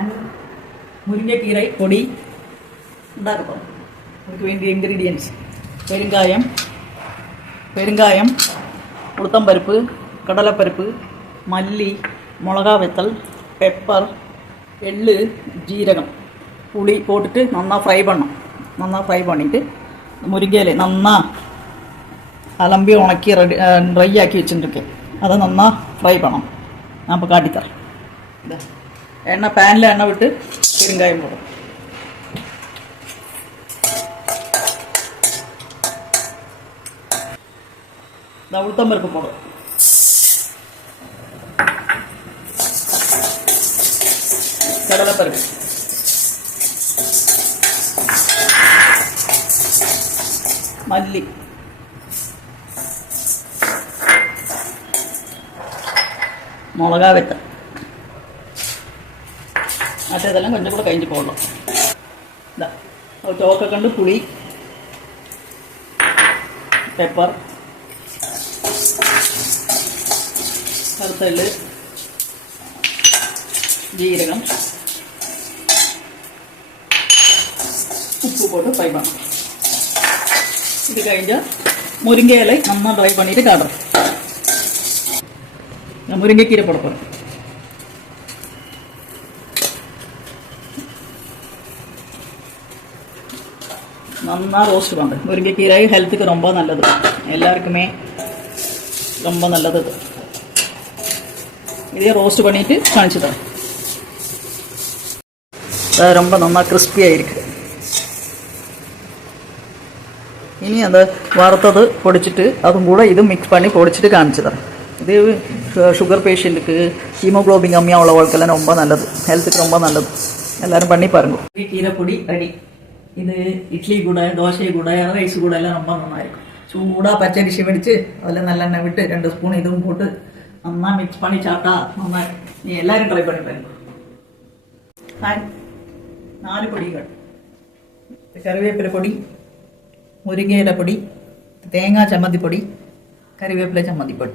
ഞാൻ മുരിങ്ങക്കീரை പൊടി ഉണ്ടാക്കട്ടോ. നമുക്ക് വേണ്ടിയ ഇൻഗ്രീഡിയൻസ്: പെരുങ്കായം, ഉളുത്തമ്പരിപ്പ്, കടലപ്പരിപ്പ്, മല്ലി, മുളകാ വെത്തൽ, പെപ്പർ, എള്ള്, ജീരകം, പുളി போட்டுட்டு நல்லா ஃப்ரை பண்ணிட்டு മുരിങ്ങയില നന്നാ അലമ്പി ഉണക്കി ഡ്രൈ ആക്കി വെച്ചിട്ടുണ്ടൊക്കെ അത് നന്നാ ഫ്രൈ ചെയ്യണം. ഞാൻ ഇപ്പോൾ കാട്ടിത്തരാം. പാനിൽ എണ്ണ വിട്ട് പെരുങ്കായം പോടും. ഉളുത്തമ്പരിപ്പ് പോടും. കടലപ്പരിപ്പ്, മല്ലി, മുളകാ വെത്ത, മറ്റേതെല്ലാം കൊഞ്ചം കൂടെ കഴിഞ്ഞ് പോകണം. ഇതാ ചോക്കൊക്കെ കണ്ട് പുളി, പെപ്പർ, കറുത്തല്, ജീരകം, ഉപ്പ് പോട്ട് ഫ്രൈ பண்ணணும். ഇത് കഴിഞ്ഞാൽ മുരിങ്ങയില നന്നാ ഡ്രൈ பண்ணிட்டு കാട്ടും. മുരിങ്ങക്കീரை போட போகிறேன். നന്നാ റോസ്റ്റ് பண்ணுறேன். മുരിങ്ങക്കീரை ഹെൽத்துக்கு ரொம்ப நல்லது. எல்லாருக்குமே ரொம்ப நல்லது. இதே ரோஸ்ட் பண்ணிட்டு காமிச்சு தரேன். ரொம்ப நல்லா கிறிஸ்பியாக இருக்குது. ഇനി അത് വറുത്തത് പൊടിച്ചിട്ട് അതും കൂടെ ഇത് മിക്സ് பண்ணி പൊടിച്ചിട്ട് കാണിച്ചു തരാം. ഇത് ഷുഗർ പേഷ്യൻറ്റുக்கு ஹீமோகுளோபின் கம்மியாக உள்ளவங்களுக்கெல்லாம் ரொம்ப நல்லது. ஹெல்த்துக்கு ரொம்ப நல்லது. எல்லாரும் பண்ணி பாருங்க. கீரை பொடி ரெடி. இது இட்லி கூட, தோசை கூட, ரைஸ் கூட எல்லாம் ரொம்ப நல்லாயிருக்கும். சூடாக பச்சரிசி வெடித்து அதில் நல்லெண்ணெய் விட்டு 2 ஸ்பூன் இதுவும் போட்டு நல்லா மிக்ஸ் பண்ணி சாப்பிட்டா நல்லா. நீ எல்லாரும் ட்ரை பண்ணி பாருங்க. 4 പൊടികൾ: കറിവേപ്പില പൊടി, മുരിങ്ങയില പൊടി, തേങ്ങാ ചമ്മന്തിപ്പൊടി, കറിവേപ്പില ചമ്മന്തിപ്പൊടി.